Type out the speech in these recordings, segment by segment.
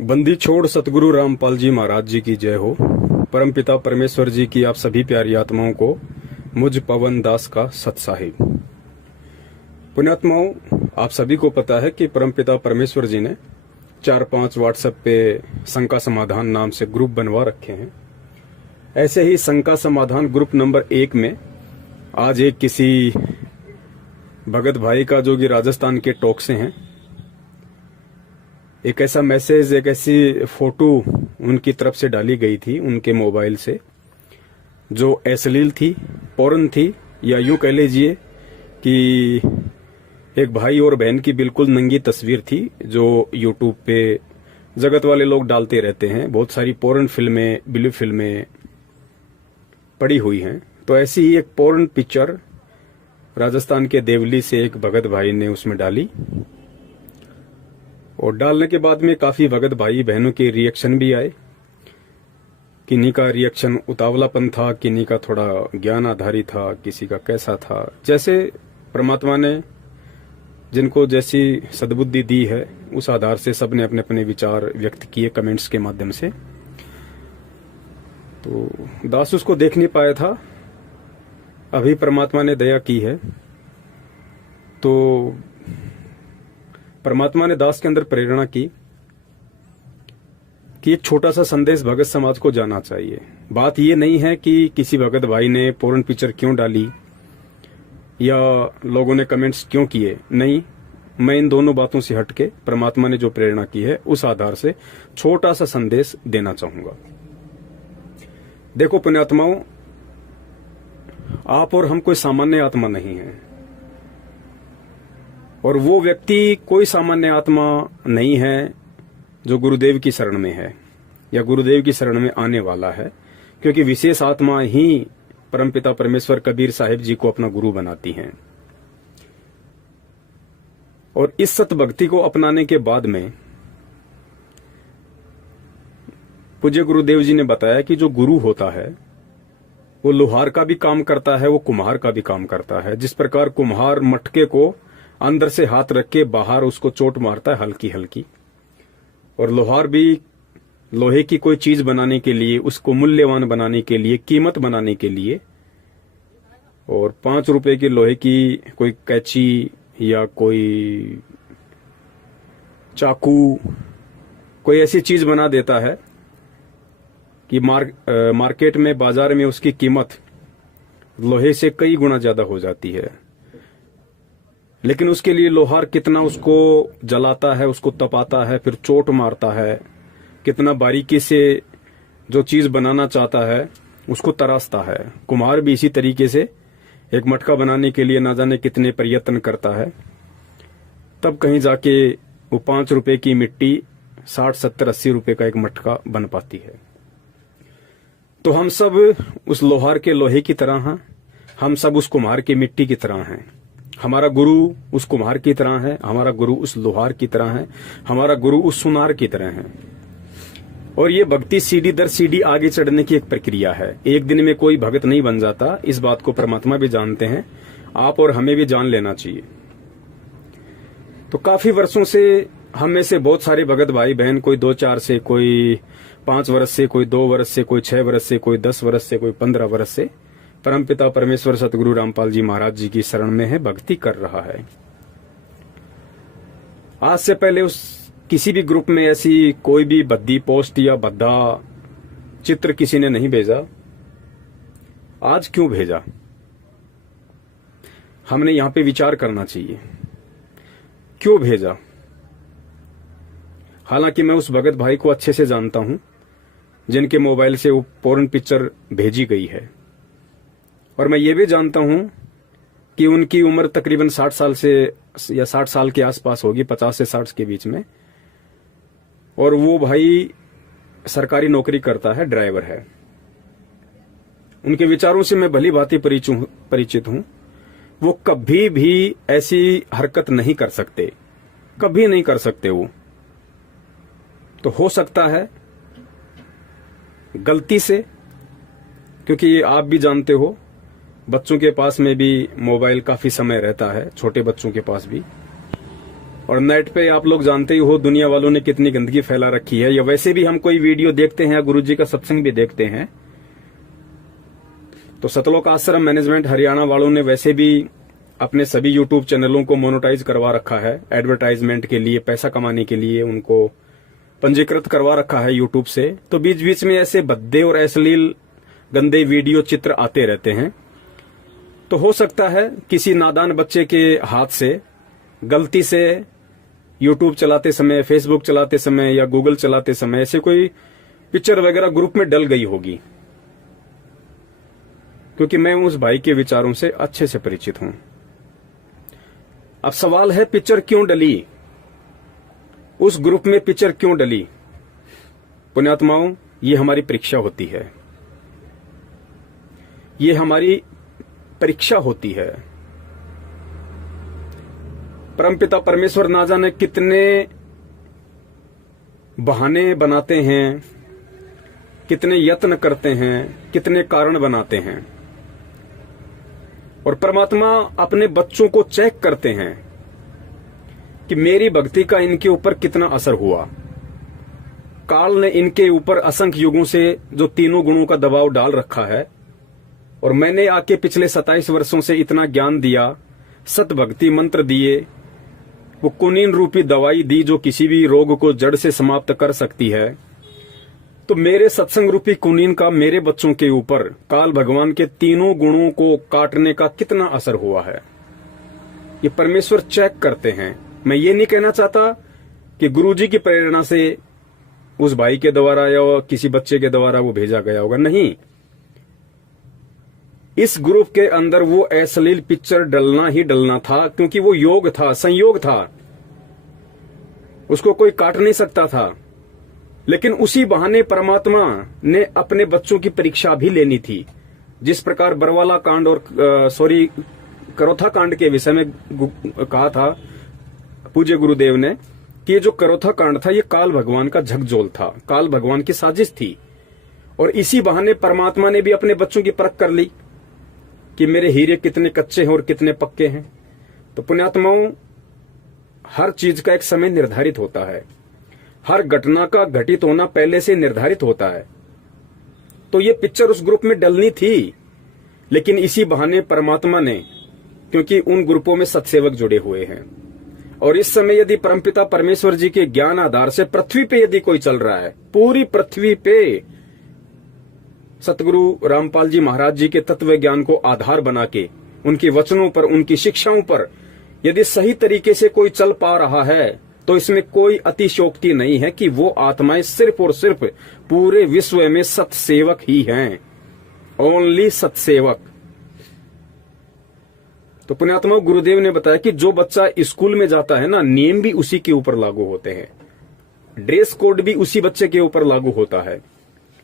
बंदी छोड़ सतगुरु रामपाल जी महाराज जी की जय हो। परमपिता परमेश्वर जी की आप सभी प्यारी आत्माओं को मुझ पवन दास का सत्साहिब। पुण्यात्माओं, आप सभी को पता है कि परमपिता परमेश्वर जी ने 4-5 व्हाट्सएप पे शंका समाधान नाम से ग्रुप बनवा रखे हैं। ऐसे ही शंका समाधान ग्रुप नंबर 1 में आज एक किसी भगत भाई का, जो कि राजस्थान के टोंक से हैं, एक ऐसा मैसेज, एक ऐसी फोटो उनकी तरफ से डाली गई थी उनके मोबाइल से, जो अश्लील थी, पोर्न थी, या यूं कह लीजिए कि एक भाई और बहन की बिल्कुल नंगी तस्वीर थी, जो यूट्यूब पे जगत वाले लोग डालते रहते हैं। बहुत सारी पोर्न फिल्में, ब्लू फिल्में पड़ी हुई हैं। तो ऐसी ही एक पोर्न पिक्चर राजस्थान के देवली से एक भगत भाई ने उसमें डाली, और डालने के बाद में काफी भगत भाई बहनों के रिएक्शन भी आए। किन्हीं का रिएक्शन उतावलापन था, किन्हीं का थोड़ा ज्ञान आधारित था, किसी का कैसा था। जैसे परमात्मा ने जिनको जैसी सद्बुद्धि दी है, उस आधार से सबने अपने अपने विचार व्यक्त किए कमेंट्स के माध्यम से। तो दास उसको देख नहीं पाया था, अभी परमात्मा ने दया की है। तो परमात्मा ने दास के अंदर प्रेरणा की कि एक छोटा सा संदेश भगत समाज को जाना चाहिए। बात ये नहीं है कि किसी भगत भाई ने पोर्न पिक्चर क्यों डाली या लोगों ने कमेंट्स क्यों किए, नहीं। मैं इन दोनों बातों से हटके परमात्मा ने जो प्रेरणा की है उस आधार से छोटा सा संदेश देना चाहूंगा। देखो पुण्यात्माओं, आप और हम कोई सामान्य आत्मा नहीं है, और वो व्यक्ति कोई सामान्य आत्मा नहीं है जो गुरुदेव की शरण में है या गुरुदेव की शरण में आने वाला है, क्योंकि विशेष आत्मा ही परमपिता परमेश्वर कबीर साहिब जी को अपना गुरु बनाती हैं। और इस सत भक्ति को अपनाने के बाद में पूज्य गुरुदेव जी ने बताया कि जो गुरु होता है वो लोहार का भी काम करता है, वो कुम्हार का भी काम करता है। जिस प्रकार कुम्हार मटके को अंदर से हाथ रख के बाहर उसको चोट मारता है हल्की हल्की, और लोहार भी लोहे की कोई चीज बनाने के लिए, उसको मूल्यवान बनाने के लिए, कीमत बनाने के लिए, और 5 रुपए की लोहे की कोई कैंची या कोई चाकू, कोई ऐसी चीज बना देता है कि मार्केट में, बाजार में उसकी कीमत लोहे से कई गुना ज्यादा हो जाती है। लेकिन उसके लिए लोहार कितना उसको जलाता है, उसको तपाता है, फिर चोट मारता है, कितना बारीकी से जो चीज बनाना चाहता है उसको तराशता है। कुम्हार भी इसी तरीके से एक मटका बनाने के लिए ना जाने कितने प्रयत्न करता है, तब कहीं जाके वो 5 रुपए की मिट्टी 60, 70, 80 रुपए का एक मटका बन पाती है। तो हम सब उस लोहार के लोहे की तरह हैं, हम सब उस कुम्हार के मिट्टी की तरह हैं। हमारा गुरु उस कुम्हार की तरह है, हमारा गुरु उस लोहार की तरह है, हमारा गुरु उस सुनार की तरह है। और ये भक्ति सीढ़ी दर सीढ़ी आगे चढ़ने की एक प्रक्रिया है। एक दिन में कोई भगत नहीं बन जाता, इस बात को परमात्मा भी जानते हैं, आप और हमें भी जान लेना चाहिए। तो काफी वर्षों से हम में से बहुत सारे भगत भाई बहन, कोई 2-4 से, कोई 5 वर्ष से, कोई 2 वर्ष से, कोई 6 वर्ष से, कोई 10 वर्ष से, कोई 15 वर्ष से परमपिता परमेश्वर सतगुरु रामपाल जी महाराज जी की शरण में है, भक्ति कर रहा है। आज से पहले उस किसी भी ग्रुप में ऐसी कोई भी भद्दी पोस्ट या भद्दा चित्र किसी ने नहीं भेजा। आज क्यों भेजा, हमने यहां पे विचार करना चाहिए, क्यों भेजा। हालांकि मैं उस भगत भाई को अच्छे से जानता हूं जिनके मोबाइल से वो पोर्न पिक्चर भेजी गई है, और मैं ये भी जानता हूं कि उनकी उम्र तकरीबन 60 साल से या 60 साल के आसपास होगी, 50 से 60 के बीच में, और वो भाई सरकारी नौकरी करता है, ड्राइवर है। उनके विचारों से मैं भली भांति परिचित हूं। वो कभी भी ऐसी हरकत नहीं कर सकते, कभी नहीं कर सकते वो। तो हो सकता है गलती से, क्योंकि आप भी जानते हो बच्चों के पास में भी मोबाइल काफी समय रहता है, छोटे बच्चों के पास भी। और नेट पे आप लोग जानते ही हो दुनिया वालों ने कितनी गंदगी फैला रखी है, या वैसे भी हम कोई वीडियो देखते हैं, गुरुजी का सत्संग भी देखते हैं, तो सतलोक आश्रम मैनेजमेंट हरियाणा वालों ने वैसे भी अपने सभी यूट्यूब चैनलों को मोनेटाइज करवा रखा है, एडवर्टाइजमेंट के लिए, पैसा कमाने के लिए उनको पंजीकृत करवा रखा है यूट्यूब से। तो बीच बीच में ऐसे भद्दे और अश्लील गंदे वीडियो चित्र आते रहते हैं। तो हो सकता है किसी नादान बच्चे के हाथ से गलती से यूट्यूब चलाते समय, फेसबुक चलाते समय या गूगल चलाते समय ऐसे कोई पिक्चर वगैरह ग्रुप में डल गई होगी, क्योंकि मैं उस भाई के विचारों से अच्छे से परिचित हूं। अब सवाल है पिक्चर क्यों डली, उस ग्रुप में पिक्चर क्यों डली। पुण्यात्माओं, ये हमारी परीक्षा होती है, ये हमारी परीक्षा होती है। परमपिता परमेश्वर ना जाने कितने बहाने बनाते हैं, कितने यत्न करते हैं, कितने कारण बनाते हैं, और परमात्मा अपने बच्चों को चेक करते हैं कि मेरी भक्ति का इनके ऊपर कितना असर हुआ। काल ने इनके ऊपर असंख्य युगों से जो तीनों गुणों का दबाव डाल रखा है, और मैंने आके पिछले 27 वर्षों से इतना ज्ञान दिया, सत भक्ति मंत्र दिए, वो कुनीन रूपी दवाई दी जो किसी भी रोग को जड़ से समाप्त कर सकती है। तो मेरे सत्संग रूपी कुनीन का मेरे बच्चों के ऊपर काल भगवान के तीनों गुणों को काटने का कितना असर हुआ है, ये परमेश्वर चेक करते हैं। मैं ये नहीं कहना चाहता कि गुरुजी की प्रेरणा से उस भाई के द्वारा या किसी बच्चे के द्वारा वो भेजा गया होगा, नहीं। इस ग्रुप के अंदर वो अश्लील पिक्चर डलना ही डलना था, क्योंकि वो योग था, संयोग था, उसको कोई काट नहीं सकता था। लेकिन उसी बहाने परमात्मा ने अपने बच्चों की परीक्षा भी लेनी थी। जिस प्रकार बरवाला कांड और करोथा कांड के विषय में कहा था पूज्य गुरुदेव ने कि ये जो करोथा कांड था ये काल भगवान का झकझोल था, काल भगवान की साजिश थी। और इसी बहाने परमात्मा ने भी अपने बच्चों की परख कर ली कि मेरे हीरे कितने कच्चे हैं और कितने पक्के हैं। तो पुण्यात्माओं, हर चीज का एक समय निर्धारित होता है, हर घटना का घटित होना पहले से निर्धारित होता है। तो ये पिक्चर उस ग्रुप में डलनी थी, लेकिन इसी बहाने परमात्मा ने, क्योंकि उन ग्रुपों में सत्सेवक जुड़े हुए हैं, और इस समय यदि परमपिता परमेश्वर जी के ज्ञान आधार से पृथ्वी पे यदि कोई चल रहा है, पूरी पृथ्वी पे सतगुरु रामपाल जी महाराज जी के तत्व ज्ञान को आधार बना के, उनके वचनों पर, उनकी शिक्षाओं पर यदि सही तरीके से कोई चल पा रहा है, तो इसमें कोई अतिशयोक्ति नहीं है कि वो आत्माएं सिर्फ और सिर्फ पूरे विश्व में सत्सेवक ही हैं, ओनली सत्सेवक। तो पुण्यात्मा, गुरुदेव ने बताया कि जो बच्चा स्कूल में जाता है ना, नियम भी उसी के ऊपर लागू होते हैं, ड्रेस कोड भी उसी बच्चे के ऊपर लागू होता है,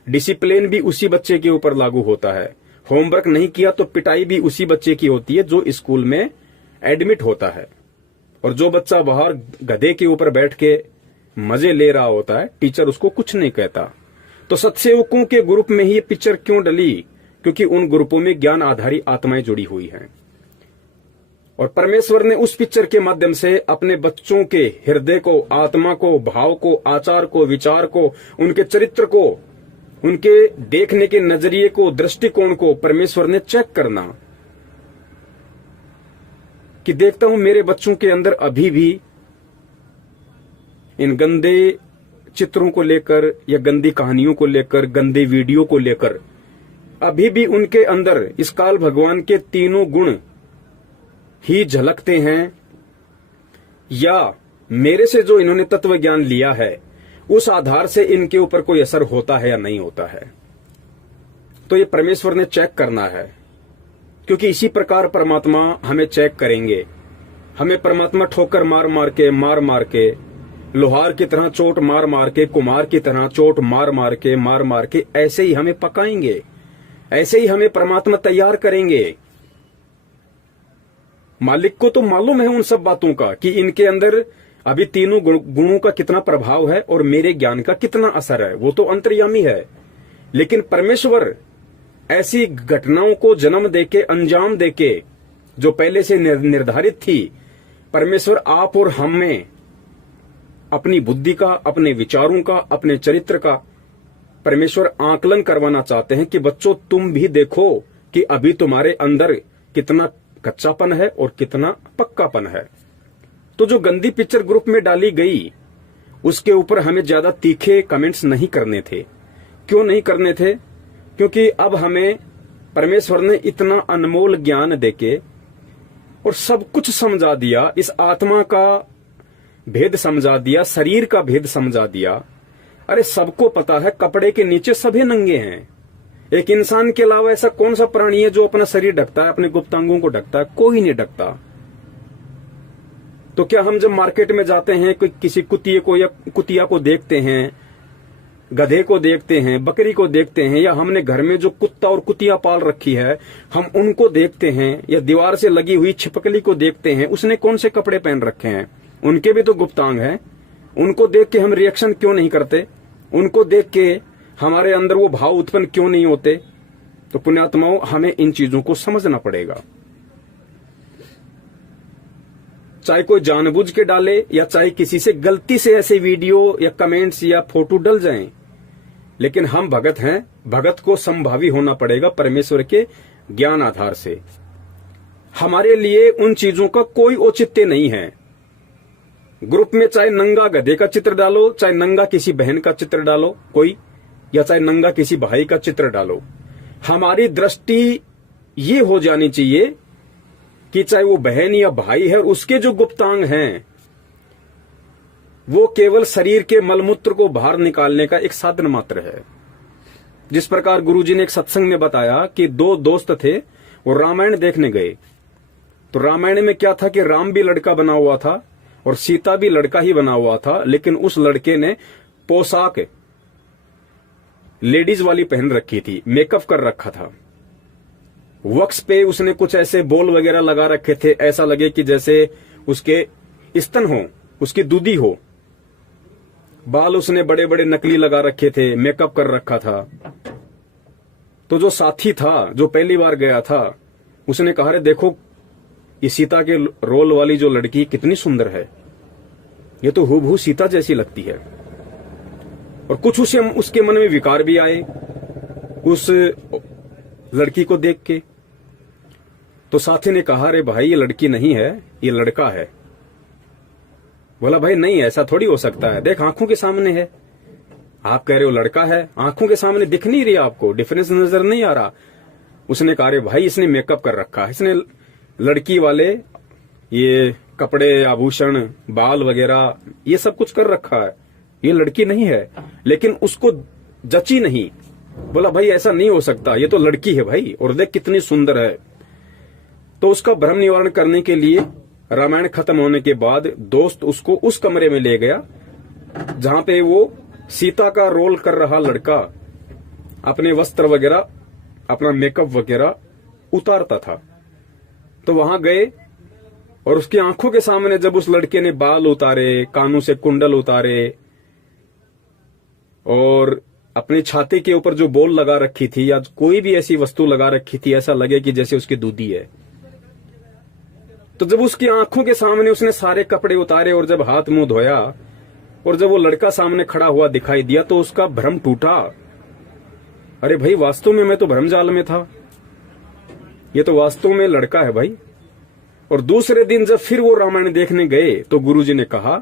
डिसिप्लिन भी उसी बच्चे के ऊपर लागू होता है, होमवर्क नहीं किया तो पिटाई भी उसी बच्चे की होती है जो स्कूल में एडमिट होता है। और जो बच्चा बाहर गधे के ऊपर बैठ के मजे ले रहा होता है, टीचर उसको कुछ नहीं कहता। तो सत्सेवकों के ग्रुप में ही ये पिक्चर क्यों डली, क्योंकि उन ग्रुपों में ज्ञान आधारी आत्माएं जुड़ी हुई हैं, और परमेश्वर ने उस पिक्चर के माध्यम से अपने बच्चों के हृदय को, आत्मा को, भाव को, आचार को, विचार को, उनके चरित्र को, उनके देखने के नजरिए को, दृष्टिकोण को परमेश्वर ने चेक करना कि देखता हूं मेरे बच्चों के अंदर अभी भी इन गंदे चित्रों को लेकर या गंदी कहानियों को लेकर, गंदे वीडियो को लेकर अभी भी उनके अंदर इस काल भगवान के तीनों गुण ही झलकते हैं, या मेरे से जो इन्होंने तत्व ज्ञान लिया है उस आधार से इनके ऊपर कोई असर होता है या नहीं होता है। तो ये परमेश्वर ने चेक करना है, क्योंकि इसी प्रकार परमात्मा हमें चेक करेंगे। हमें परमात्मा ठोकर मार मार के लोहार की तरह चोट मार मार के, कुम्हार की तरह चोट मार मार के ऐसे ही हमें पकाएंगे, ऐसे ही हमें परमात्मा तैयार करेंगे। मालिक को तो मालूम है उन सब बातों का कि इनके अंदर अभी तीनों गुणों का कितना प्रभाव है और मेरे ज्ञान का कितना असर है, वो तो अंतर्यामी है। लेकिन परमेश्वर ऐसी घटनाओं को जन्म देके, अंजाम देके, जो पहले से निर्धारित थी, परमेश्वर आप और हम में अपनी बुद्धि का, अपने विचारों का, अपने चरित्र का परमेश्वर आकलन करवाना चाहते हैं कि बच्चों तुम भी देखो कि अभी तुम्हारे अंदर कितना कच्चापन है और कितना पक्कापन है। तो जो गंदी पिक्चर ग्रुप में डाली गई उसके ऊपर हमें ज्यादा तीखे कमेंट्स नहीं करने थे। क्यों नहीं करने थे? क्योंकि अब हमें परमेश्वर ने इतना अनमोल ज्ञान देके और सब कुछ समझा दिया, इस आत्मा का भेद समझा दिया, शरीर का भेद समझा दिया। अरे सबको पता है कपड़े के नीचे सभी नंगे हैं। एक इंसान के अलावा ऐसा कौन सा प्राणी है जो अपना शरीर ढकता है, अपने गुप्तांगों को ढकता है? कोई नहीं ढकता। तो क्या हम जब मार्केट में जाते हैं, कोई किसी कुतिये को या कुतिया को देखते हैं, गधे को देखते हैं, बकरी को देखते हैं, या हमने घर में जो कुत्ता और कुतिया पाल रखी है हम उनको देखते हैं, या दीवार से लगी हुई छिपकली को देखते हैं, उसने कौन से कपड़े पहन रखे हैं? उनके भी तो गुप्तांग हैं। उनको देख के हम रिएक्शन क्यों नहीं करते? उनको देख के हमारे अंदर वो भाव उत्पन्न क्यों नहीं होते? तो पुण्यात्माओं, हमें इन चीजों को समझना पड़ेगा। चाहे कोई जानबूझ के डाले या चाहे किसी से गलती से ऐसे वीडियो या कमेंट्स या फोटो डल जाएं, लेकिन हम भगत हैं, भगत को संभावी होना पड़ेगा परमेश्वर के ज्ञान आधार से। हमारे लिए उन चीजों का कोई औचित्य नहीं है। ग्रुप में चाहे नंगा गधे का चित्र डालो, चाहे नंगा किसी बहन का चित्र डालो कोई, या चाहे नंगा किसी भाई का चित्र डालो, हमारी दृष्टि ये हो जानी चाहिए कि चाहे वो बहन या भाई है, उसके जो गुप्तांग हैं वो केवल शरीर के मलमूत्र को बाहर निकालने का एक साधन मात्र है। जिस प्रकार गुरुजी ने एक सत्संग में बताया कि दो दोस्त थे, वो रामायण देखने गए। तो रामायण में क्या था कि राम भी लड़का बना हुआ था और सीता भी लड़का ही बना हुआ था, लेकिन उस लड़के ने पोशाक लेडीज वाली पहन रखी थी, मेकअप कर रखा था। वक्स पे उसने कुछ ऐसे बोल वगैरह लगा रखे थे, ऐसा लगे कि जैसे उसके स्तन हो, उसकी दूधी हो। बाल उसने बड़े बड़े नकली लगा रखे थे, मेकअप कर रखा था। तो जो साथी था, जो पहली बार गया था, उसने कहा, अरे देखो ये सीता के रोल वाली जो लड़की कितनी सुंदर है, ये तो हूबहू सीता जैसी लगती है। और कुछ उसके मन में विकार भी आए उस लड़की को देख के। तो साथी ने कहा, अरे भाई ये लड़की नहीं है, ये लड़का है। बोला, भाई नहीं, ऐसा थोड़ी हो सकता है, देख आंखों के सामने है। आप कह रहे हो लड़का है, आंखों के सामने दिख नहीं रही आपको, डिफरेंस नजर नहीं आ रहा। उसने कहा, अरे भाई इसने मेकअप कर रखा है, इसने लड़की वाले ये कपड़े, आभूषण, बाल वगैरह ये सब कुछ कर रखा है, ये लड़की नहीं है। लेकिन उसको जची नहीं। बोला, भाई ऐसा नहीं हो सकता, ये तो लड़की है भाई, और देख कितनी सुंदर है। तो उसका भ्रम निवारण करने के लिए रामायण खत्म होने के बाद दोस्त उसको उस कमरे में ले गया जहां पे वो सीता का रोल कर रहा लड़का अपने वस्त्र वगैरह, अपना मेकअप वगैरह उतारता था। तो वहां गए और उसकी आंखों के सामने जब उस लड़के ने बाल उतारे, कानों से कुंडल उतारे और अपनी छाती के ऊपर जो बोल लगा रखी थी या कोई भी ऐसी वस्तु लगा रखी थी, ऐसा लगे कि जैसे उसकी दूधी है। तो जब उसकी आंखों के सामने उसने सारे कपड़े उतारे और जब हाथ मुंह धोया और जब वो लड़का सामने खड़ा हुआ दिखाई दिया तो उसका भ्रम टूटा। अरे भाई, वास्तव में मैं तो भ्रमजाल में था, ये तो वास्तव में लड़का है भाई। और दूसरे दिन जब फिर वो रामायण देखने गए तो गुरुजी ने कहा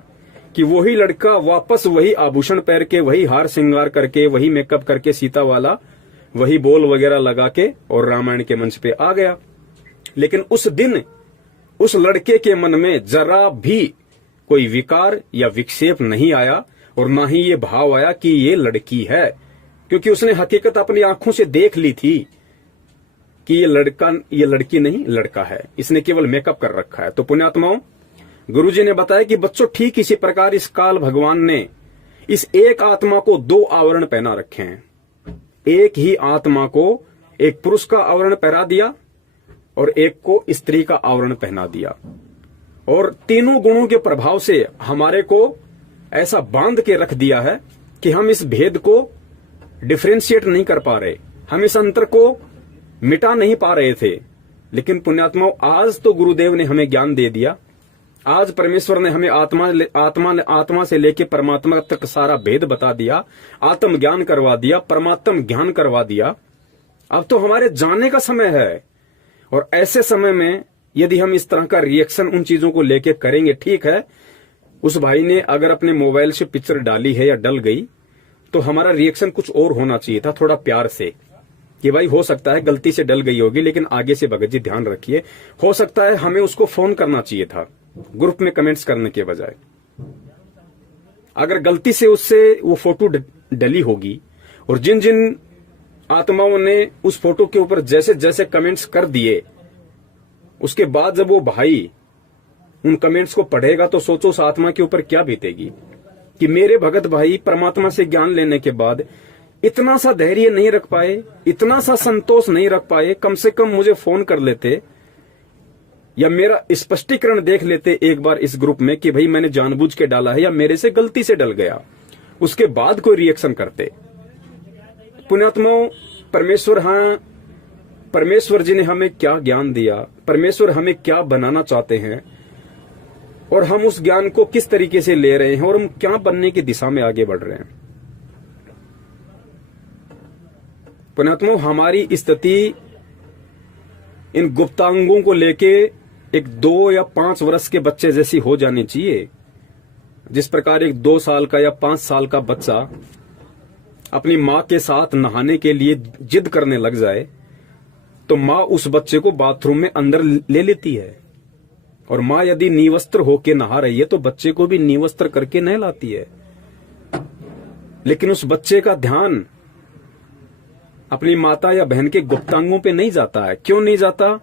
कि वही लड़का वापस वही आभूषण पहन के, वही हार श्रृंगार करके, वही मेकअप करके, सीता वाला वही बोल वगैरह लगा के और रामायण के मंच पे आ गया। लेकिन उस दिन उस लड़के के मन में जरा भी कोई विकार या विक्षेप नहीं आया और ना ही ये भाव आया कि ये लड़की है, क्योंकि उसने हकीकत अपनी आंखों से देख ली थी कि ये लड़की नहीं, लड़का है, इसने केवल मेकअप कर रखा है। तो पुण्यात्माओं, गुरुजी ने बताया कि बच्चों ठीक इसी प्रकार इस काल भगवान ने इस एक आत्मा को दो आवरण पहना रखे हैं। एक ही आत्मा को एक पुरुष का आवरण पहना दिया और एक को स्त्री का आवरण पहना दिया, और तीनों गुणों के प्रभाव से हमारे को ऐसा बांध के रख दिया है कि हम इस भेद को डिफरेंशिएट नहीं कर पा रहे, हम इस अंतर को मिटा नहीं पा रहे थे। लेकिन पुण्यात्माओं, आज तो गुरुदेव ने हमें ज्ञान दे दिया आज परमेश्वर ने हमें आत्मा से लेके परमात्मा तक सारा भेद बता दिया, आत्म ज्ञान करवा दिया, परमात्म ज्ञान करवा दिया। अब तो हमारे जानने का समय है। और ऐसे समय में यदि हम इस तरह का रिएक्शन उन चीजों को लेके करेंगे, ठीक है, उस भाई ने अगर अपने मोबाइल से पिक्चर डाली है या डल गई, तो हमारा रिएक्शन कुछ और होना चाहिए था, थोड़ा प्यार से, कि भाई हो सकता है गलती से डल गई होगी, लेकिन आगे से भगत जी ध्यान रखिए। हो सकता है हमें उसको फोन करना चाहिए था, ग्रुप में कमेंट्स करने के बजाय। अगर गलती से उससे वो फोटो डली होगी, और जिन जिन आत्माओं ने उस फोटो के ऊपर जैसे जैसे कमेंट्स कर दिए, उसके बाद जब वो भाई उन कमेंट्स को पढ़ेगा, तो सोचो उस आत्मा के ऊपर क्या बीतेगी कि मेरे भगत भाई परमात्मा से ज्ञान लेने के बाद इतना सा धैर्य नहीं रख पाए, इतना सा संतोष नहीं रख पाए, कम से कम मुझे फोन कर लेते या मेरा स्पष्टीकरण देख लेते एक बार इस ग्रुप में कि भाई मैंने जानबूझ के डाला है या मेरे से गलती से डल गया, उसके बाद कोई रिएक्शन करते। पुण्यात्माओं, परमेश्वर जी ने हमें क्या ज्ञान दिया, परमेश्वर हमें क्या बनाना चाहते हैं, और हम उस ज्ञान को किस तरीके से ले रहे हैं, और हम क्या बनने की दिशा में आगे बढ़ रहे हैं। पुण्यात्माओं, हमारी स्थिति इन गुप्तांगों को लेके एक 2 या 5 वर्ष के बच्चे जैसी हो जानी चाहिए। जिस प्रकार एक 2 साल का या 5 साल का बच्चा अपनी माँ के साथ नहाने के लिए जिद करने लग जाए, तो माँ उस बच्चे को बाथरूम में अंदर ले लेती है, और माँ यदि निवस्त्र होके नहा रही है तो बच्चे को भी निवस्त्र करके नहलाती है। लेकिन उस बच्चे का ध्यान अपनी माता या बहन के गुप्तांगों पे नहीं जाता है। क्यों नहीं जाता?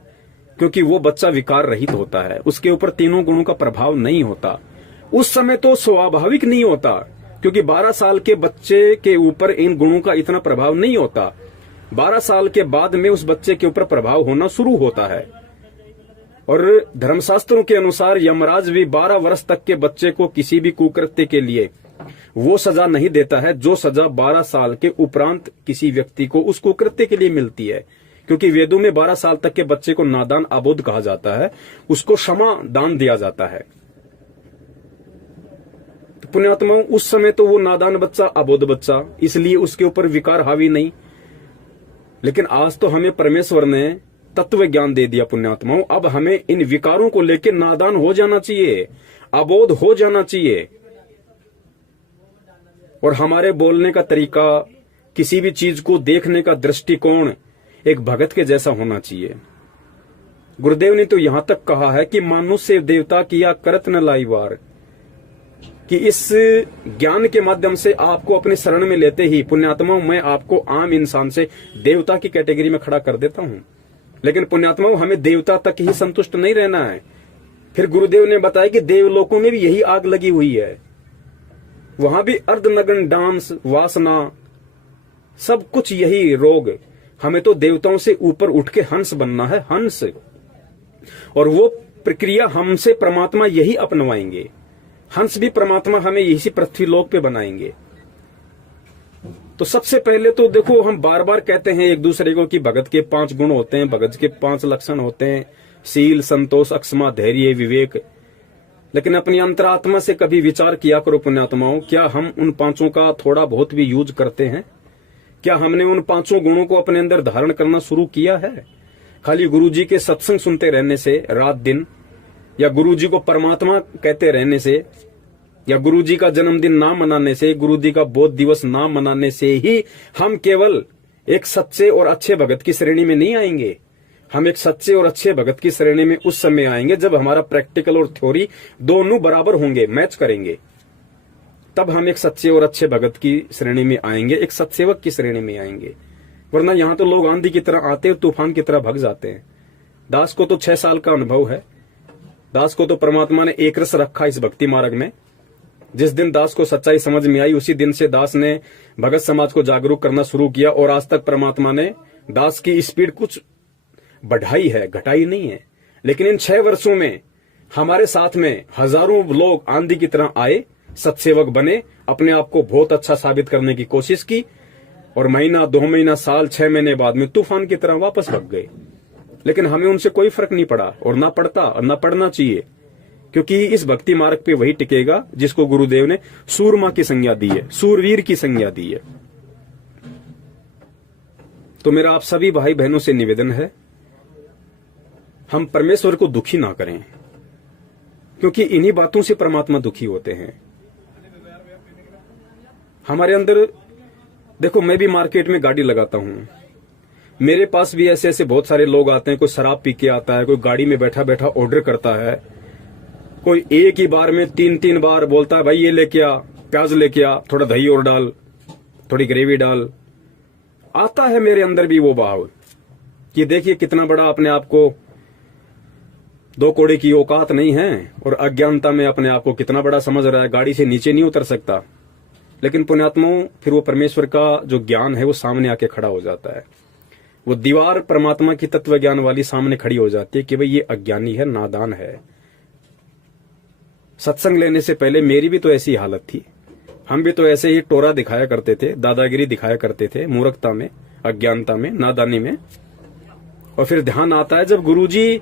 क्योंकि वो बच्चा विकार रहित होता है, उसके ऊपर तीनों गुणों का प्रभाव नहीं होता। उस समय तो स्वाभाविक नहीं होता, क्योंकि 12 साल के बच्चे के ऊपर इन गुणों का इतना प्रभाव नहीं होता। 12 साल के बाद में उस बच्चे के ऊपर प्रभाव होना शुरू होता है। और धर्मशास्त्रों के अनुसार यमराज भी 12 वर्ष तक के बच्चे को किसी भी कुकृत्य के लिए वो सजा नहीं देता है जो सजा 12 साल के उपरांत किसी व्यक्ति को उस कुकृत्य के लिए मिलती है। क्योंकि वेदों में 12 साल तक के बच्चे को नादान अबोध कहा जाता है, उसको क्षमा दान दिया जाता है। तो पुण्यात्माओं, उस समय तो वो नादान बच्चा, अबोध बच्चा, इसलिए उसके ऊपर विकार हावी नहीं। लेकिन आज तो हमें परमेश्वर ने तत्व ज्ञान दे दिया पुण्यात्माओं। अब हमें इन विकारों को लेकर नादान हो जाना चाहिए, अबोध हो जाना चाहिए, और हमारे बोलने का तरीका, किसी भी चीज को देखने का दृष्टिकोण एक भगत के जैसा होना चाहिए। गुरुदेव ने तो यहां तक कहा है कि मानुष्य देवता किया करत न लाइवार, कि इस ज्ञान के माध्यम से आपको अपने शरण में लेते ही पुण्यात्माओं मैं आपको आम इंसान से देवता की कैटेगरी में खड़ा कर देता हूं। लेकिन पुण्यात्माओं, हमें देवता तक ही संतुष्ट नहीं रहना है। फिर गुरुदेव ने बताया कि देवलोकों में भी यही आग लगी हुई है, वहां भी अर्धनग्न डांस, वासना, सब कुछ यही रोग। हमें तो देवताओं से ऊपर उठ के हंस बनना है, हंस। और वो प्रक्रिया हमसे परमात्मा यही अपनवाएंगे। हंस भी परमात्मा हमें यही पृथ्वी लोक पे बनाएंगे। तो सबसे पहले तो देखो, हम बार बार कहते हैं एक दूसरे को कि भगत के 5 गुण होते हैं, भगत के 5 लक्षण होते हैं, शील, संतोष, अक्षमा, धैर्य, विवेक। लेकिन अपनी अंतरात्मा से कभी विचार किया करो पुण्यात्माओं, क्या हम उन 5 का थोड़ा बहुत भी यूज करते हैं? क्या हमने उन 5 गुणों को अपने अंदर धारण करना शुरू किया है? खाली गुरुजी के सत्संग सुनते रहने से रात दिन, या गुरुजी को परमात्मा कहते रहने से, या गुरुजी का जन्मदिन ना मनाने से, गुरुजी का बोध दिवस ना मनाने से ही हम केवल एक सच्चे और अच्छे भगत की श्रेणी में नहीं आएंगे। हम एक सच्चे और अच्छे भगत की श्रेणी में उस समय आएंगे जब हमारा प्रैक्टिकल और थ्योरी दोनों बराबर होंगे, मैच करेंगे। तब हम एक सच्चे और अच्छे भगत की श्रेणी में आएंगे, एक सत्सेवक की श्रेणी में आएंगे। वरना यहां तो लोग आंधी की तरह आते और तूफान की तरह भग जाते हैं। दास को तो 6 साल का अनुभव है। दास को तो परमात्मा ने एक रस रखा इस भक्ति मार्ग में। जिस दिन दास को सच्चाई समझ में आई, उसी दिन से दास ने भगत समाज को जागरूक करना शुरू किया, और आज तक परमात्मा ने दास की स्पीड कुछ बढ़ाई है, घटाई नहीं है। लेकिन इन 6 वर्षों में हमारे साथ में हजारों लोग आंधी की तरह आए, सत्सेवक बने, अपने आप को बहुत अच्छा साबित करने की कोशिश की, और महीना, 2 महीना, साल, 6 महीने बाद में तूफान की तरह वापस भग गए। लेकिन हमें उनसे कोई फर्क नहीं पड़ा, और ना पड़ता और ना पड़ना चाहिए, क्योंकि इस भक्ति मार्ग पे वही टिकेगा जिसको गुरुदेव ने सूरमा की संज्ञा दी है, सूरवीर की संज्ञा दी है। तो मेरा आप सभी भाई बहनों से निवेदन है, हम परमेश्वर को दुखी ना करें, क्योंकि इन्हीं बातों से परमात्मा दुखी होते हैं। हमारे अंदर देखो, मैं भी मार्केट में गाड़ी लगाता हूं, मेरे पास भी ऐसे ऐसे बहुत सारे लोग आते हैं। कोई शराब पी के आता है, कोई गाड़ी में बैठा बैठा ऑर्डर करता है, कोई एक ही बार में 3-3 बार बोलता है भाई ये लेके आ, प्याज लेके आ, थोड़ा दही और डाल, थोड़ी ग्रेवी डाल। आता है मेरे अंदर भी वो भाव कि देखिए कितना बड़ा अपने आप को, 2 कौड़े की औकात नहीं है और अज्ञानता में अपने आप को कितना बड़ा समझ रहा है, गाड़ी से नीचे नहीं उतर सकता। लेकिन पुण्यात्माओं, फिर वो परमेश्वर का जो ज्ञान है वो सामने आके खड़ा हो जाता है। वो दीवार परमात्मा की तत्व ज्ञान वाली सामने खड़ी हो जाती है कि भाई ये अज्ञानी है, नादान है। सत्संग लेने से पहले मेरी भी तो ऐसी हालत थी, हम भी तो ऐसे ही टोरा दिखाया करते थे, दादागिरी दिखाया करते थे, मूर्खता में, अज्ञानता में, नादानी में। और फिर ध्यान आता है जब गुरुजी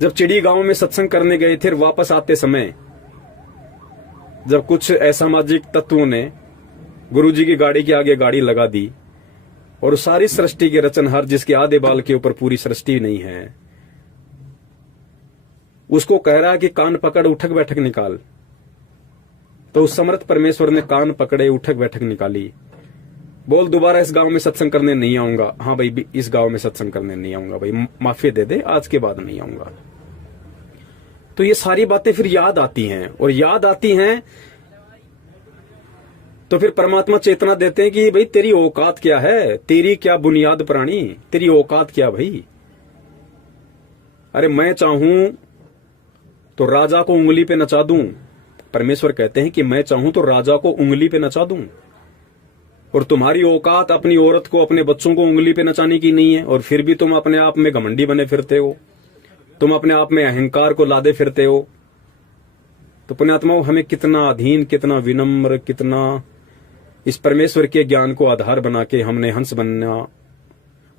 जब चिड़ी गांव में सत्संग करने गए थे, वापस आते समय जब कुछ असामाजिक तत्वों ने गुरुजी की गाड़ी के आगे गाड़ी लगा दी और सारी सृष्टि के रचनहार जिसके आधे बाल के ऊपर पूरी सृष्टि नहीं है, उसको कह रहा है कि कान पकड़ उठक बैठक निकाल। तो उस समर्थ परमेश्वर ने कान पकड़े, उठक बैठक निकाली। बोल दोबारा इस गांव में सत्संग करने नहीं आऊंगा। हाँ भाई, इस गांव में सत्संग करने नहीं आऊंगा भाई, माफी दे दे, आज के बाद नहीं आऊंगा। तो ये सारी बातें फिर याद आती हैं, और याद आती हैं तो फिर परमात्मा चेतना देते हैं कि भाई तेरी औकात क्या है, तेरी क्या बुनियाद प्राणी, तेरी औकात क्या भाई। अरे मैं चाहूं तो राजा को उंगली पे नचा दूं। परमेश्वर कहते हैं कि मैं चाहूं तो राजा को उंगली पे नचा दूं, और तुम्हारी औकात अपनी औरत को, अपने बच्चों को उंगली पे नचाने की नहीं है, और फिर भी तुम अपने आप में घमंडी बने फिरते हो, तुम अपने आप में अहंकार को लादे फिरते हो। तो पुण्यात्माओं, हमें कितना अधीन, कितना विनम्र, कितना इस परमेश्वर के ज्ञान को आधार बना के हमने हंस बनना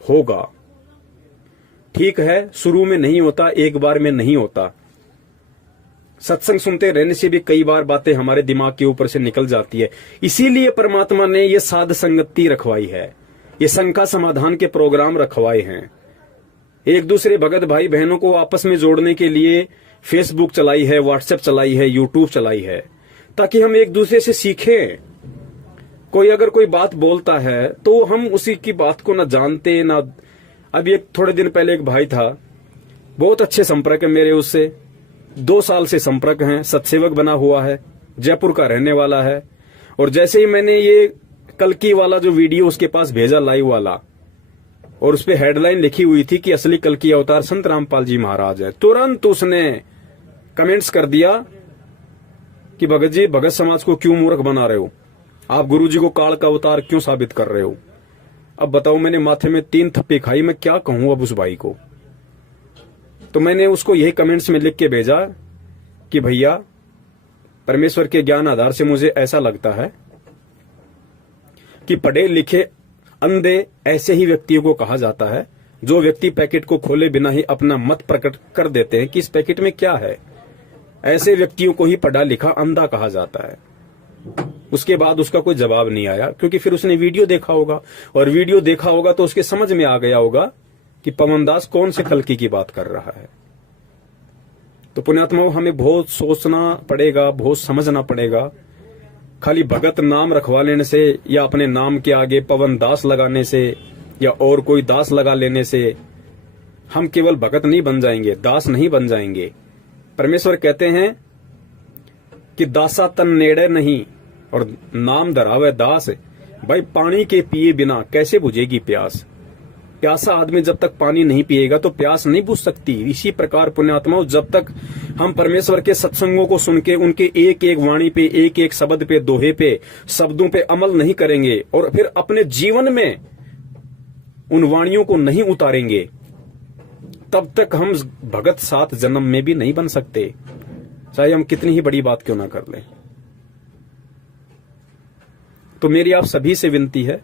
होगा। ठीक है, शुरू में नहीं होता, एक बार में नहीं होता। सत्संग सुनते रहने से भी कई बार बातें हमारे दिमाग के ऊपर से निकल जाती है। इसीलिए परमात्मा ने ये साध संगति रखवाई है, ये शंका समाधान के प्रोग्राम रखवाए हैं। एक दूसरे भगत भाई बहनों को आपस में जोड़ने के लिए फेसबुक चलाई है, व्हाट्सएप चलाई है, यूट्यूब चलाई है, ताकि हम एक दूसरे से सीखें। कोई अगर कोई बात बोलता है तो हम उसी की बात को ना जानते ना। अभी एक थोड़े दिन पहले एक भाई था, बहुत अच्छे संपर्क है मेरे उससे, 2 साल से संपर्क हैं, सत्सेवक बना हुआ है, जयपुर का रहने वाला है। और जैसे ही मैंने ये कल्कि वाला जो वीडियो उसके पास भेजा, लाइव वाला, और उस पे हेडलाइन लिखी हुई थी कि असली कल्कि अवतार संत रामपाल जी महाराज है, तुरंत उसने कमेंट्स कर दिया कि भगत जी, भगत समाज को क्यों मूर्ख बना रहे हो, आप गुरुजी को काल का अवतार क्यों साबित कर रहे हो। अब बताओ, मैंने माथे में 3 थप्पी खाई, मैं क्या कहूं अब उस भाई को। तो मैंने उसको यही कमेंट्स में लिख के भेजा कि भैया, परमेश्वर के ज्ञान आधार से मुझे ऐसा लगता है कि पढ़े लिखे अंधे ऐसे ही व्यक्तियों को कहा जाता है जो व्यक्ति पैकेट को खोले बिना ही अपना मत प्रकट कर देते हैं कि इस पैकेट में क्या है। ऐसे व्यक्तियों को ही पढ़ा लिखा अंधा कहा जाता है। उसके बाद उसका कोई जवाब नहीं आया, क्योंकि फिर उसने वीडियो देखा होगा, और वीडियो देखा होगा तो उसके समझ में आ गया होगा कि पवनदास कौन से कल्कि की बात कर रहा है। तो पुण्यात्माओं, हमें बहुत सोचना पड़ेगा, बहुत समझना पड़ेगा। खाली भगत नाम रखवा लेने से या अपने नाम के आगे पवन दास लगाने से या और कोई दास लगा लेने से हम केवल भगत नहीं बन जाएंगे, दास नहीं बन जाएंगे। परमेश्वर कहते हैं कि दासा तन नेड़े नहीं और नाम धरावे दास। भाई, पानी के पिए बिना कैसे बुझेगी प्यास। प्यासा आदमी जब तक पानी नहीं पिएगा तो प्यास नहीं बुझ सकती। इसी प्रकार पुण्यात्माओं, जब तक हम परमेश्वर के सत्संगों को सुन के उनके एक एक वाणी पे, एक एक शब्द पे, दोहे पे, शब्दों पे अमल नहीं करेंगे और फिर अपने जीवन में उन वाणियों को नहीं उतारेंगे, तब तक हम भगत 7 जन्म में भी नहीं बन सकते, चाहे हम कितनी ही बड़ी बात क्यों ना कर लें। तो मेरी आप सभी से विनती है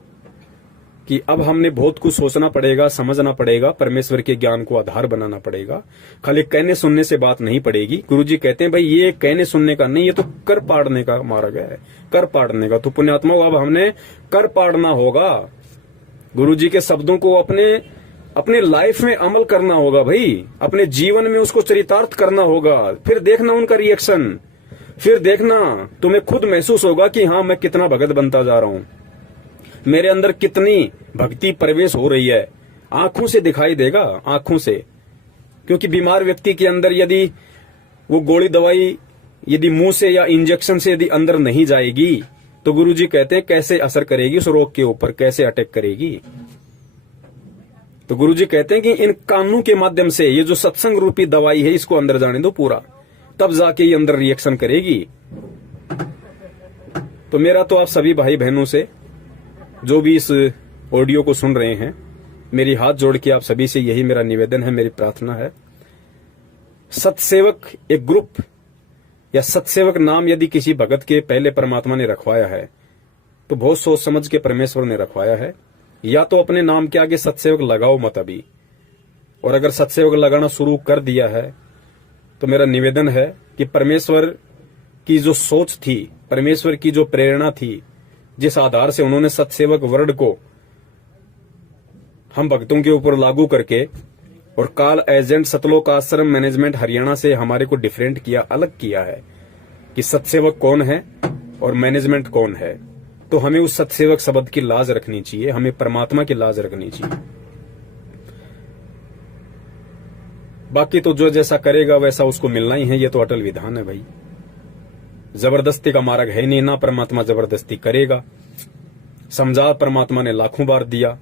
कि अब हमने बहुत कुछ सोचना पड़ेगा, समझना पड़ेगा, परमेश्वर के ज्ञान को आधार बनाना पड़ेगा। खाली कहने सुनने से बात नहीं पड़ेगी। गुरुजी कहते हैं भाई ये कहने सुनने का नहीं, ये तो कर पाड़ने का मार्ग है, कर पाड़ने का। तो पुण्यात्मा अब हमने कर पाड़ना होगा, गुरुजी के शब्दों को अपने लाइफ में अमल करना होगा भाई, अपने जीवन में उसको चरितार्थ करना होगा। फिर देखना उनका रिएक्शन, फिर देखना तुम्हें खुद महसूस होगा कि हाँ मैं कितना भगत बनता जा रहा हूं, मेरे अंदर कितनी भक्ति प्रवेश हो रही है। आंखों से दिखाई देगा, आंखों से। क्योंकि बीमार व्यक्ति के अंदर यदि वो गोली दवाई यदि मुंह से या इंजेक्शन से यदि अंदर नहीं जाएगी तो गुरुजी कहते हैं कैसे असर करेगी उस रोग के ऊपर, कैसे अटैक करेगी। तो गुरुजी कहते हैं कि इन कानों के माध्यम से ये जो सत्संग रूपी दवाई है इसको अंदर जाने दो पूरा, तब जाके ये अंदर रिएक्शन करेगी। तो मेरा तो आप सभी भाई बहनों से जो भी इस ऑडियो को सुन रहे हैं, मेरी हाथ जोड़ के आप सभी से यही मेरा निवेदन है, मेरी प्रार्थना है। सतसेवक एक ग्रुप या सतसेवक नाम यदि किसी भगत के पहले परमात्मा ने रखवाया है तो बहुत सोच समझ के परमेश्वर ने रखवाया है। या तो अपने नाम के आगे सतसेवक लगाओ मत अभी, और अगर सतसेवक लगाना शुरू कर दिया है तो मेरा निवेदन है कि परमेश्वर की जो सोच थी, परमेश्वर की जो प्रेरणा थी, जिस आधार से उन्होंने सतसेवक वर्ड को हम भक्तों के ऊपर लागू करके और काल एजेंट सतलोक आश्रम मैनेजमेंट हरियाणा से हमारे को डिफरेंट किया, अलग किया है कि सतसेवक कौन है और मैनेजमेंट कौन है। तो हमें उस सतसेवक शब्द की लाज रखनी चाहिए, हमें परमात्मा की लाज रखनी चाहिए। बाकी तो जो जैसा करेगा वैसा उसको मिलना ही है, ये तो अटल विधान है भाई। जबरदस्ती का मार्ग है नहीं, ना परमात्मा जबरदस्ती करेगा। समझा परमात्मा ने लाखों बार दिया,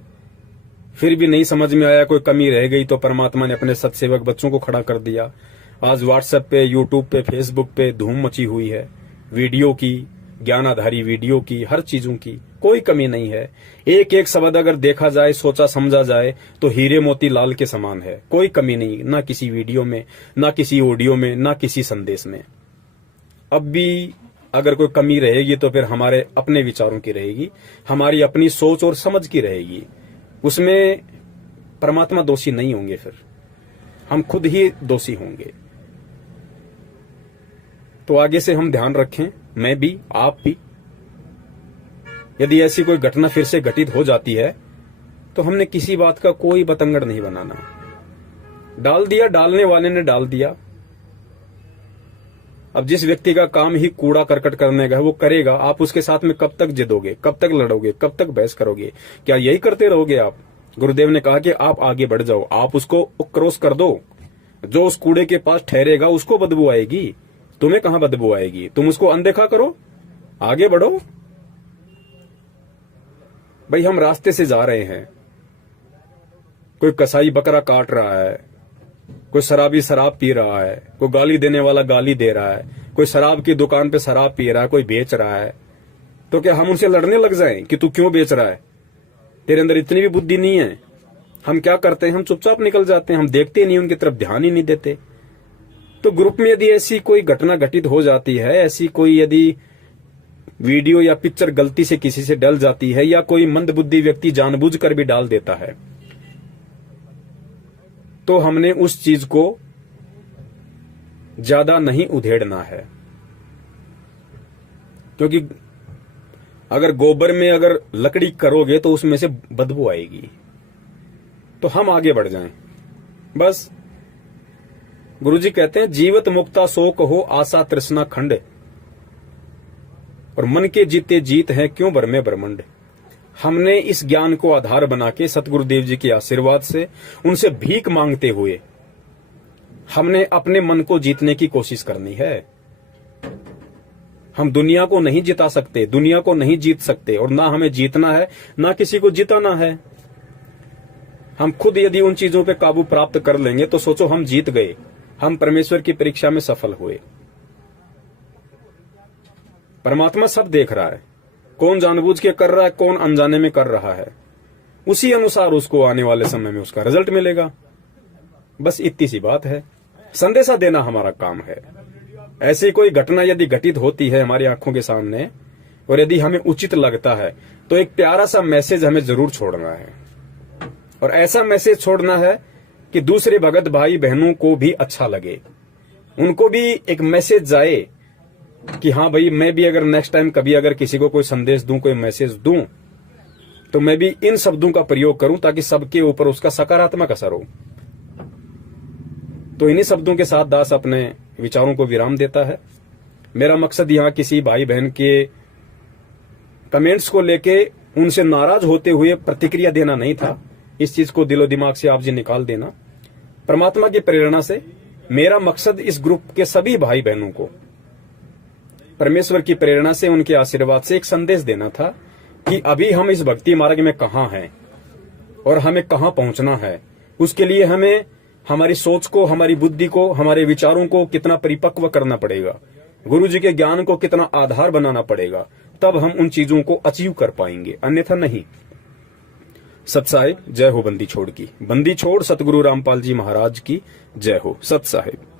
फिर भी नहीं समझ में आया, कोई कमी रह गई तो परमात्मा ने अपने सतसेवक बच्चों को खड़ा कर दिया। आज व्हाट्सएप पे, यूट्यूब पे, फेसबुक पे धूम मची हुई है, वीडियो की, ज्ञानाधारी वीडियो की, हर चीजों की कोई कमी नहीं है। एक एक शब्द अगर देखा जाए, सोचा समझा जाए तो हीरे मोती लाल के समान है, कोई कमी नहीं, ना किसी वीडियो में, ना किसी ऑडियो में, ना किसी संदेश में। अब भी अगर कोई कमी रहेगी तो फिर हमारे अपने विचारों की रहेगी, हमारी अपनी सोच और समझ की रहेगी। उसमें परमात्मा दोषी नहीं होंगे, फिर हम खुद ही दोषी होंगे। तो आगे से हम ध्यान रखें, मैं भी, आप भी। यदि ऐसी कोई घटना फिर से घटित हो जाती है तो हमने किसी बात का कोई बतंगड़ नहीं बनाना। डाल दिया, डालने वाले ने डाल दिया। अब जिस व्यक्ति का काम ही कूड़ा करकट करने का है वो करेगा, आप उसके साथ में कब तक जिदोगे, कब तक लड़ोगे, कब तक बहस करोगे? क्या यही करते रहोगे आप? गुरुदेव ने कहा कि आप आगे बढ़ जाओ, आप उसको क्रॉस कर दो। जो उस कूड़े के पास ठहरेगा उसको बदबू आएगी, तुम्हें कहां बदबू आएगी? तुम उसको अनदेखा करो, आगे बढ़ो। भाई हम रास्ते से जा रहे हैं, कोई कसाई बकरा काट रहा है, कोई शराबी शराब पी रहा है, कोई गाली देने वाला गाली दे रहा है, कोई शराब की दुकान पे शराब पी रहा है, कोई बेच रहा है, तो क्या हम उनसे लड़ने लग जाएं कि तू क्यों बेच रहा है? तेरे अंदर इतनी भी बुद्धि नहीं है। हम क्या करते हैं, हम चुपचाप निकल जाते हैं, हम देखते नहीं, उनकी तरफ ध्यान ही नहीं देते। तो ग्रुप में यदि ऐसी कोई घटना घटित हो जाती है, ऐसी कोई यदि वीडियो या पिक्चर गलती से किसी से डल जाती है, या कोई मंदबुद्धि व्यक्ति जानबूझकर भी डाल देता है, तो हमने उस चीज को ज्यादा नहीं उधेड़ना है। क्योंकि अगर गोबर में अगर लकड़ी करोगे तो उसमें से बदबू आएगी। तो हम आगे बढ़ जाएं बस। गुरुजी कहते हैं जीवत मुक्ता शोक हो आशा तृष्णा खंड, और मन के जीते जीत है क्यों भर में ब्रह्मंड। हमने इस ज्ञान को आधार बना के सतगुरुदेव जी के आशीर्वाद से, उनसे भीख मांगते हुए हमने अपने मन को जीतने की कोशिश करनी है। हम दुनिया को नहीं जिता सकते, दुनिया को नहीं जीत सकते, और ना हमें जीतना है, ना किसी को जिताना है। हम खुद यदि उन चीजों पे काबू प्राप्त कर लेंगे तो सोचो हम जीत गए, हम परमेश्वर की परीक्षा में सफल हुए। परमात्मा सब देख रहा है, कौन जानबूझ के कर रहा है, कौन अनजाने में कर रहा है, उसी अनुसार उसको आने वाले समय में उसका रिजल्ट मिलेगा। बस इतनी सी बात है, संदेशा देना हमारा काम है। ऐसी कोई घटना यदि घटित होती है हमारी आंखों के सामने, और यदि हमें उचित लगता है तो एक प्यारा सा मैसेज हमें जरूर छोड़ना है, और ऐसा मैसेज छोड़ना है कि दूसरे भगत भाई बहनों को भी अच्छा लगे, उनको भी एक मैसेज जाए कि हाँ भाई, मैं भी अगर नेक्स्ट टाइम कभी अगर किसी को कोई संदेश दूं, कोई मैसेज दूं, तो मैं भी इन शब्दों का प्रयोग करूं ताकि सबके ऊपर उसका सकारात्मक असर हो। तो इन्हीं शब्दों के साथ दास अपने विचारों को विराम देता है। मेरा मकसद यहां किसी भाई बहन के कमेंट्स को लेके उनसे नाराज होते हुए प्रतिक्रिया देना नहीं था। इस चीज को दिलो दिमाग से आप जी निकाल देना। परमात्मा की प्रेरणा से मेरा मकसद इस ग्रुप के सभी भाई बहनों को परमेश्वर की प्रेरणा से, उनके आशीर्वाद से एक संदेश देना था कि अभी हम इस भक्ति मार्ग में कहां हैं और हमें कहां पहुंचना है। उसके लिए हमें हमारी सोच को, हमारी बुद्धि को, हमारे विचारों को कितना परिपक्व करना पड़ेगा, गुरु जी के ज्ञान को कितना आधार बनाना पड़ेगा, तब हम उन चीजों को अचीव कर पाएंगे, अन्यथा नहीं। सत साहिब, जय हो बंदी छोड़ की। बंदी छोड़ सतगुरु रामपाल जी महाराज की जय हो। सत साहिब।